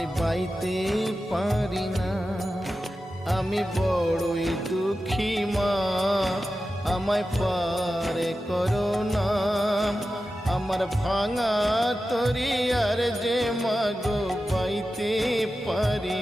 আমি বাইতে পারি না। আমি বড়ই দুঃখী মা, আমায় পারে করো না। আমার ভাঙা তরি আর যে মাগো বাইতে পারি